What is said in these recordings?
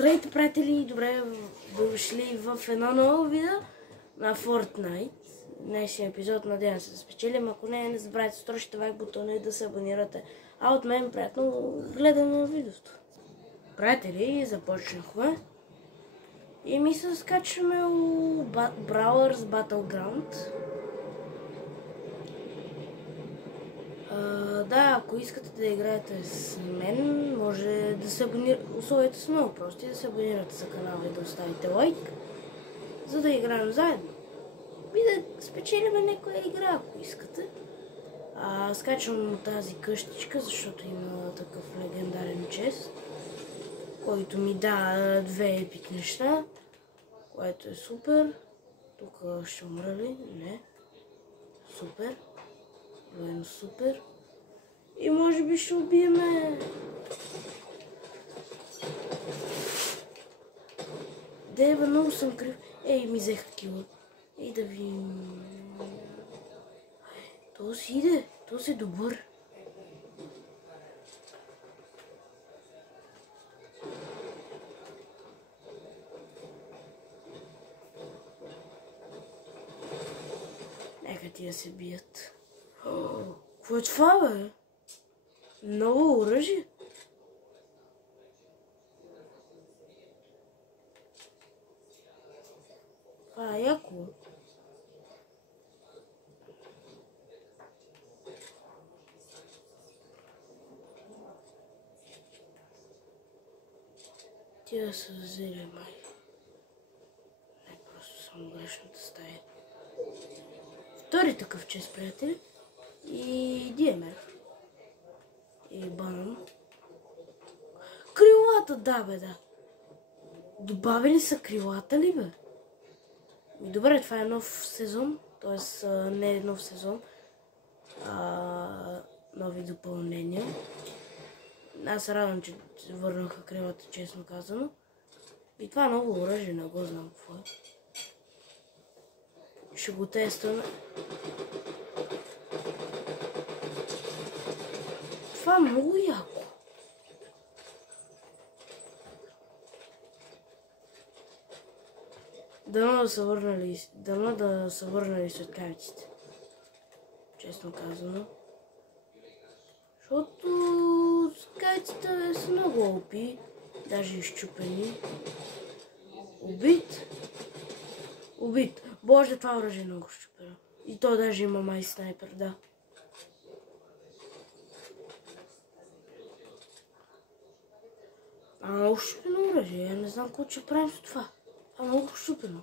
Здравейте, приятели! Добре дошли в едно ново видео на Fortnite. Днешния епизод надявам се да спечелим. Ако не забравяйте да струшите лайк бутона и да се абонирате. А от мен приятно гледане на видеото. Приятели, започнахме. И ми се скачваме у Brawlers Battleground. Да, ако искате да играете с мен, може да се абонирате. Условията са много прости, да се абонирате за канала и да оставите лайк, за да играем заедно. И да спечелим някоя игра, ако искате. Скачвам от тази къщичка, защото има такъв легендарен чест, който ми дава две епик неща, което е супер. Тук ще умра ли? Не. Супер. Военно супер. И може би ще убиеме. Дева, много съм крив. Ей, ми взеха кила. Ей, да ви... То си иде. То си добър. Нека тия се бият. Какво е това, бе? Ново оръжие? Това е яко. Тия са взели май. Не, просто съм грешната стая. Втори такъв чест, приятели. И Диемер. И банан. Крилата, да бе, да. Добавили са крилата ли бе? Добре, това е нов сезон. Т.е. не е нов сезон. Нови допълнения. Аз се радвам, че върнаха крилата, честно казано. И това ново оръжие, не го знам какво е. Ще го тестваме. Това е много яко. Дано да са върнали светкавиците. Честно казано. Защото светкавиците са много опи. Даже изчупени. Убит. Убит. Боже, това оръжие е много щупено. И то даже има май снайпер, да. Много щупено оръжие. Я не знам какво ще правим с това. Много щупено.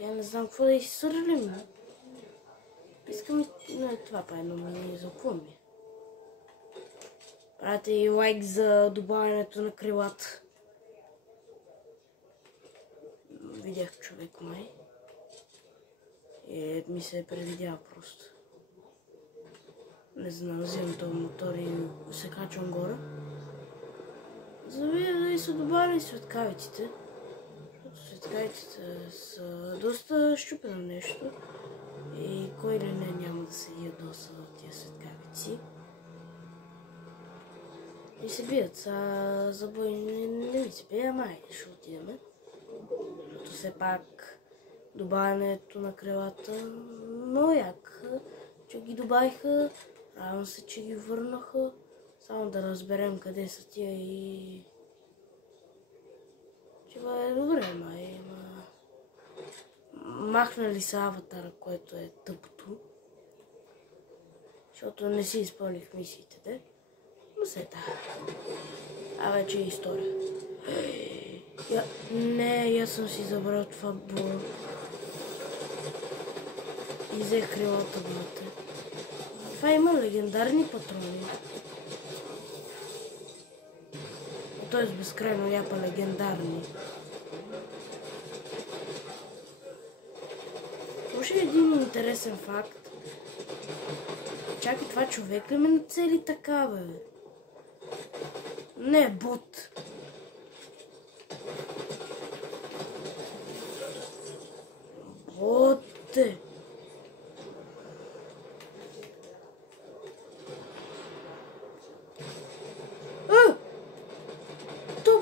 Я не знам какво да изсърлим. Искам това правилно ми за какво ми. Правете и лайк за добавянето на крилата. Видях човек май. И ми се е предвидял просто. Не знам, взимам този мотор и се качвам горе. За да видя дали са добавили светкавиците. Защото светкавиците са доста щупено нещо. И кой ли не няма да се ядоса от тия светкавици. И се бият. За бой не ми се бия, май ще отидеме. Защото все пак добавянето на крилата много як. Че ги добавиха. Радвам се, че ги върнаха. Само да разберем къде са тия и... Това е добре, май. Махнали са аватара, което е тъпото. Защото не си изпълних мисиите, де. Но се вече е история. Не, аз съм си забрал това було. И взех крилата, брате. Това има легендарни патрони. Т.е. безкрайно япа легендарни. Може един интересен факт. Чакай, това човек ли ме нацели така, бе? Не, бот. Боте.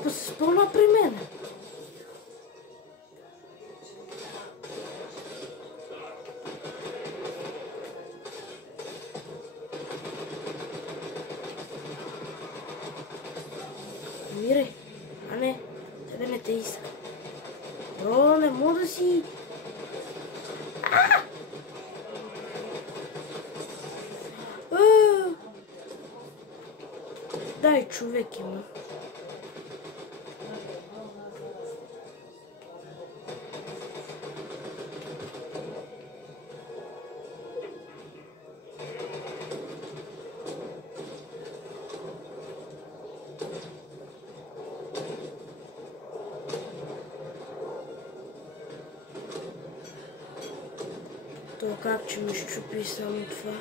па се спълна при мене. Мирай, а не, тебе не те иска. Бро, не мога да си... Дай, човек има. То как че ми щупи само това.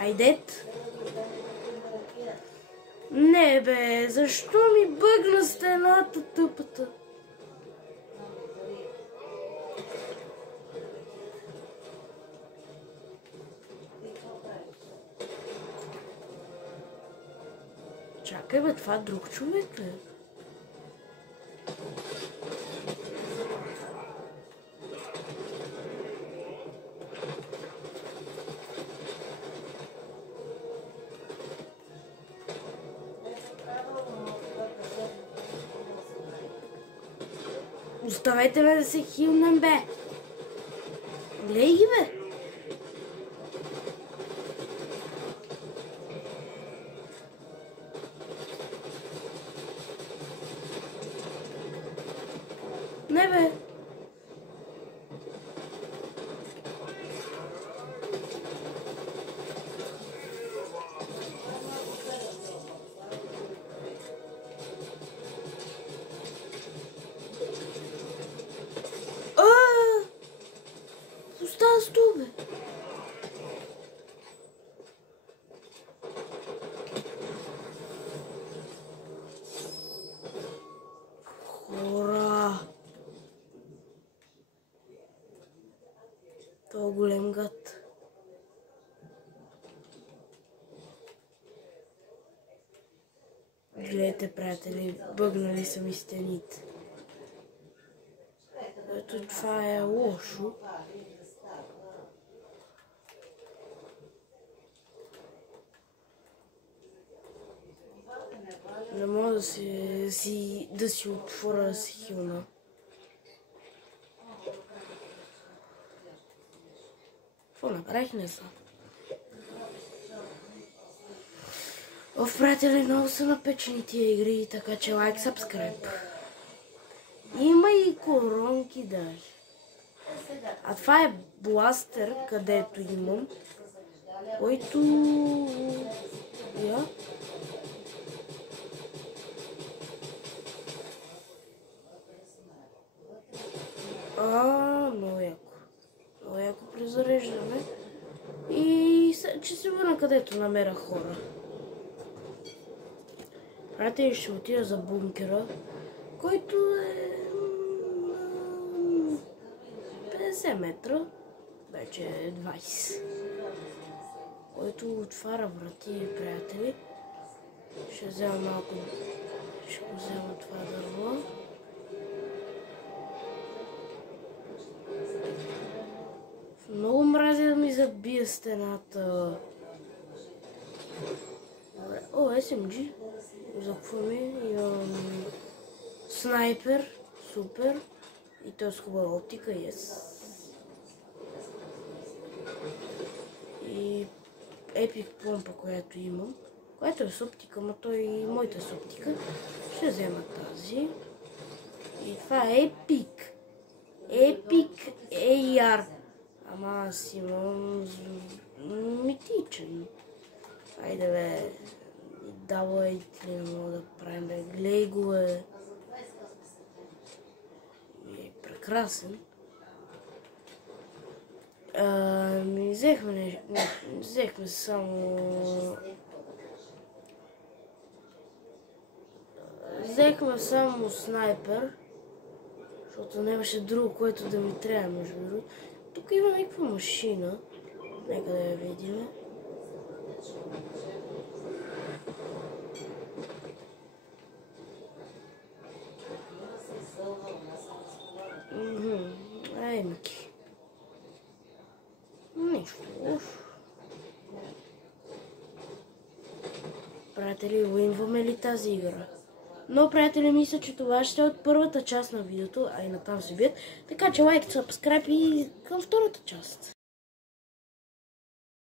Айдет. Не бе, защо ми бъгна стената тъпата? Чакай бе, това друг човек ли? Оставете ме да се хилнем, бе! Глей ги, бе! Не, бе! Остава с това, бе! Хора! Това голем гад. Гледайте, приятели, бъгнали са ми стените. Ето това е лошо. Не мога да си отворя да си хилна. Какво направих, не знам. Приятели, много са напечени тия игри, така че лайк, сабскрайб. Има и коронки даже. А това е бластер, където имам, който... Много яко. Много яко презареждаме. И че се върна където намеря хора. Приятели, ще отида за бункера, който е 50 метра, вече е 20. Който отваря врати, приятели. Ще взема малко, ще го взема това дърво. Много мразя да ми забие стената. О, SMG. За какво ми? Имам снайпер. Супер. И той с хубава оптика. Yes. И епик помпа, която имам. Която е с оптика, но той и моята с оптика. Ще взема тази. И това е епик. Епик AR. Ама аз имам митичен. Айде бе, давай ли не мога да правим, бе, глей го е. Е прекрасен. Взехме само снайпер, защото нямаше друго, което да ми трябва, между другото. Тук има някаква машина. Нека да я видим. Ай, Мики. Нищо лошо. Приятели, уинваме ли тази игра? Но, приятели, мисля, че това ще е от първата част на видеото, а и натам се бият. Така че лайк, сабскрайб и към втората част.